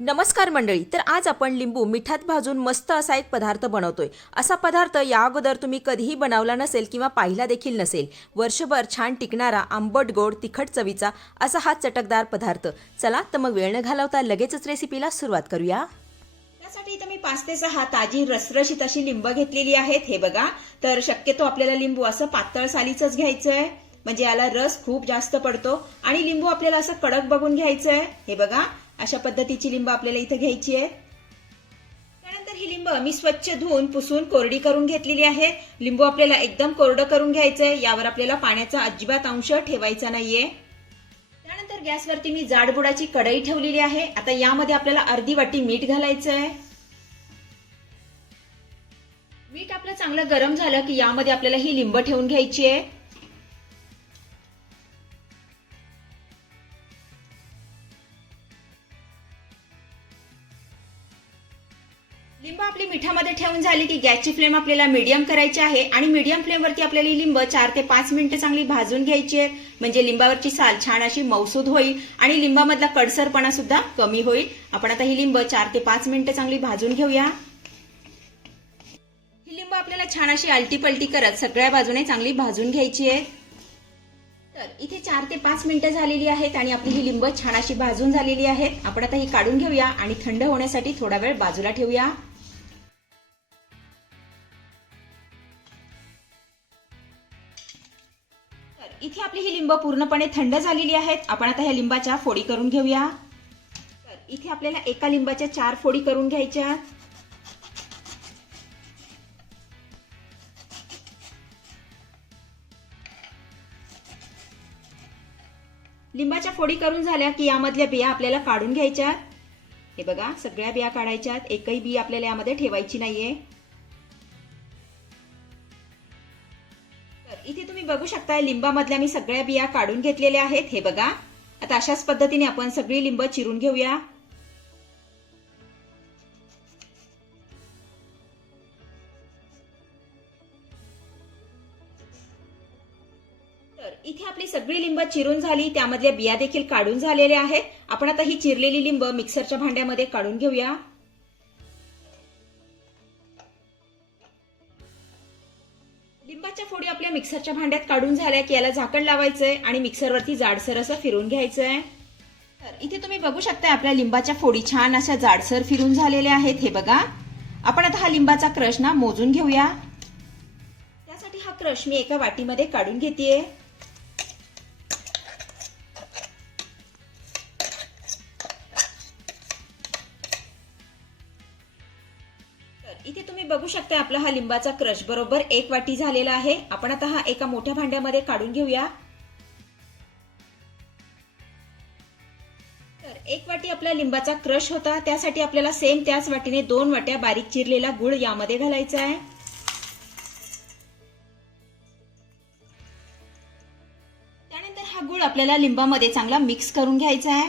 नमस्कार मंडळी तर आज आपण लिंबू मिठात भाजून मस्त असा एक पदार्थ बनवतोय. असा पदार्थ या अगोदर तुम्ही कधीही बनवला नसेल किंवा पाहिला देखील नसेल वर्षभर छान टिकणारा आंबट गोड तिखट चवीचा असा हा चटकदार पदार्थ. चला तर मग वेळ न घालवता लगेचच रेसिपीला सुरुवात करूया. त्यासाठी इथं मी पाच ते सहा ताजी रसरशीत अशी लिंब घेतलेली आहेत. हे बघा तर शक्यतो आपल्याला लिंबू असं पातळ सालीचंच घ्यायचं आहे म्हणजे याला रस खूप जास्त पडतो आणि लिंबू आपल्याला असं कडक बघून घ्यायचं आहे हे बघा अशा पद्धतीची लिंब आपल्याला इथं घ्यायची आहे. त्यानंतर ही लिंब मी स्वच्छ धुवून पुसून कोरडी करून घेतलेली आहे. लिंबू आपल्याला एकदम कोरडं करून घ्यायचं आहे यावर आपल्याला पाण्याचा अजिबात अंश ठेवायचा नाहीये. त्यानंतर गॅसवरती मी जाडबुडाची कढई ठेवलेली आहे. आता यामध्ये आपल्याला अर्धी वाटी मीठ घालायचं आहे मीठ आपलं चांगलं गरम झालं की यामध्ये आपल्याला ही लिंब ठेवून घ्यायची आहे. आपली मिठामध्ये ठेवून झाली की गॅसची फ्लेम आपल्याला मीडियम करायची आहे आणि मीडियम फ्लेमवरती आपल्याला लिंब चार ते पाच मिनिटं चांगली भाजून घ्यायची आहे. म्हणजे लिंबावरची साल छान अशी मौसूद होईल आणि लिंबामधला कडसरपणा सुद्धा कमी होईल. आपण आता ही लिंब चार ते पाच मिनिटं चांगली भाजून घेऊया. ही लिंब आपल्याला छान अशी आलटी पलटी करत सगळ्या बाजूने चांगली भाजून घ्यायची आहे. तर इथे चार ते पाच मिनिटं झालेली आहेत आणि आपली ही लिंब छान अशी भाजून झालेली आहेत. आपण आता ही काढून घेऊया आणि थंड होण्यासाठी थोडा वेळ बाजूला ठेवूया. इथे आपली ही लिंब पूर्णपणे थंड झालेली आहेत. आपण आता ह्या लिंबाच्या फोडी करून घेऊया. तर इथे आपल्याला एका लिंबाच्या चार फोडी करून घ्यायच्या. लिंबाच्या फोडी करून झाल्या की यामधल्या बिया आपल्याला काढून घ्यायच्या. हे बघा सगळ्या बिया काढायच्यात. एकही बी आपल्याला यामध्ये ठेवायची नाहीये. इथे तुम्ही बघू शकता लिंबामधल्या मी सगळ्या बिया काढून घेतलेल्या आहेत. हे बघा. आता अशाच पद्धतीने आपण सगळी लिंब चिरून घेऊया. तर इथे आपली सगळी लिंब चिरून झाली. त्यामधल्या बिया देखील काढून झालेल्या आहेत. आपण आता ही चिरलेली लिंब मिक्सरच्या भांड्यामध्ये काढून घेऊया. आपल्या मिक्सरच्या भांड्यात काढून झाल्या की याला झाकण लावायचंय आणि मिक्सरवरती जाडसर असं फिरून घ्यायचंय. तर इथे तुम्ही बघू शकता आपल्या लिंबाच्या फोडी छान अशा जाडसर फिरून झालेल्या आहेत हे बघा. आपण आता हा लिंबाचा क्रश ना मोजून घेऊया. त्यासाठी हा क्रश मी एका वाटीमध्ये काढून घेतेय. इथे तुम्ही बघू शकता आपला हा लिंबाचा क्रश. बरोबर एक वाटी झालेला आहे. आपण आता हा एका मोठ्या भांड्यामध्ये काढून घेऊया. तर एक वाटी आपला लिंबाचा क्रश होता. त्यासाठी आपल्याला सेम त्याच वाटीने दोन वाट्या बारीक चिरलेला गुळ यामध्ये घालायचा आहे. त्यानंतर हा गुळ आपल्याला लिंबामध्ये चांगला मिक्स करून घ्यायचा आहे.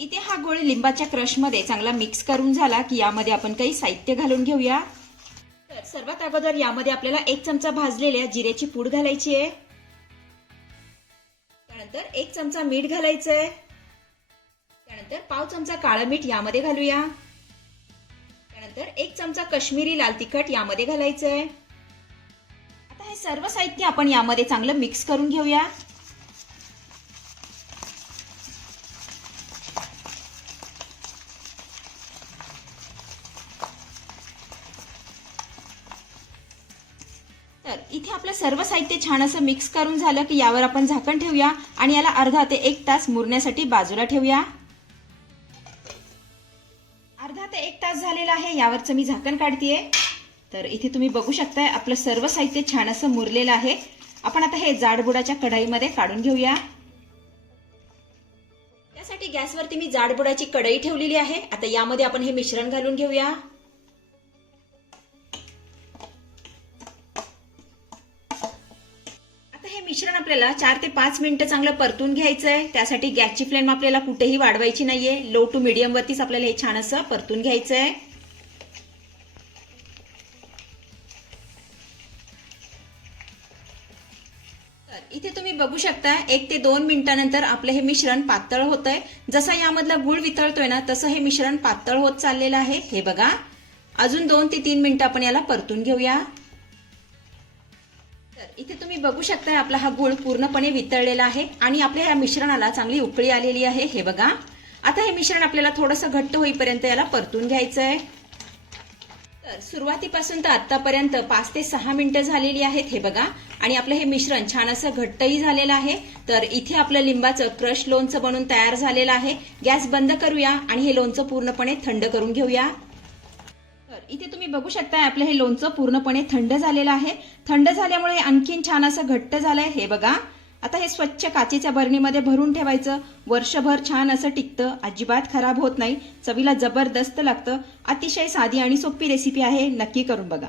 इथे हा गोळ लिंबाच्या क्रशमध्ये चांगला मिक्स करून झाला की यामध्ये आपण काही साहित्य घालून घेऊया. तर सर्वात अगोदर यामध्ये आपल्याला एक चमचा भाजलेल्या जिऱ्याची पूड घालायची आहे. त्यानंतर एक चमचा मीठ घालायचं आहे. त्यानंतर पाव चमचा काळं मीठ यामध्ये घालूया. त्यानंतर एक चमचा कश्मीरी लाल तिखट यामध्ये घालायचं आहे. आता हे सर्व साहित्य आपण यामध्ये चांगलं मिक्स करून घेऊया. इथे आपलं सर्व साहित्य छान असं मिक्स करून झालं की यावर आपण झाकण ठेवूया आणि याला अर्धा ते एक तास मुरण्यासाठी बाजूला ठेवूया. अर्धा ते एक तास झालेला आहे यावरचं मी झाकण काढतेय. तर इथे तुम्ही बघू शकताय आपलं सर्व साहित्य छान असं मुरलेलं आहे. आपण आता हे जाडबुडाच्या कढाईमध्ये काढून घेऊया. त्यासाठी गॅसवरती मी जाडबुडाची कढई ठेवलेली आहे. आता यामध्ये आपण हे मिश्रण घालून घेऊया. मिश्रण आपल्याला चार ते पाच मिनिटं चांगलं परतून घ्यायचं आहे त्यासाठी गॅसची फ्लेम आपल्याला कुठेही वाढवायची नाहीये. लो टू मिडियम वरतीच आपल्याला हे छान असं परतून घ्यायचं आहे इथे तुम्ही बघू शकता एक ते दोन मिनिटानंतर आपलं हे मिश्रण पातळ होत आहे जसा यामधला गुळ वितळतोय ना तसं हे मिश्रण पातळ होत चाललेलं आहे. हे बघा. अजून दोन ते तीन मिनिटं आपण याला परतून घेऊया. इथे तुम्ही बघू शकता आपला हा गुळ पूर्णपणे वितळलेला आहे आणि आपल्या या मिश्रणाला चांगली उकळी आलेली आहे. हे बघा. आता हे मिश्रण आपल्याला थोडंसं घट्ट होईपर्यंत याला परतून घ्यायचं आहे तर सुरुवातीपासून तर आतापर्यंत पाच ते सहा मिनिटं झालेली आहेत हे बघा. आणि आपलं हे मिश्रण छान असं घट्टही झालेलं आहे. तर इथे आपलं लिंबाचं क्रश लोणचं बनून तयार झालेलं आहे. गॅस बंद करूया आणि हे लोणचं पूर्णपणे थंड करून घेऊया. इथे तुम्ही बघू शकता आपलं हे लोणचं पूर्णपणे थंड झालेलं आहे. थंड झाल्यामुळे आणखीन छान असं घट्ट झालंय. हे बघा. आता हे स्वच्छ काचेच्या बरणीमध्ये भरून ठेवायचं. वर्षभर छान असं टिकतं. अजिबात खराब होत नाही. चवीला जबरदस्त लागतं. अतिशय साधी आणि सोपी रेसिपी आहे. नक्की करून बघा.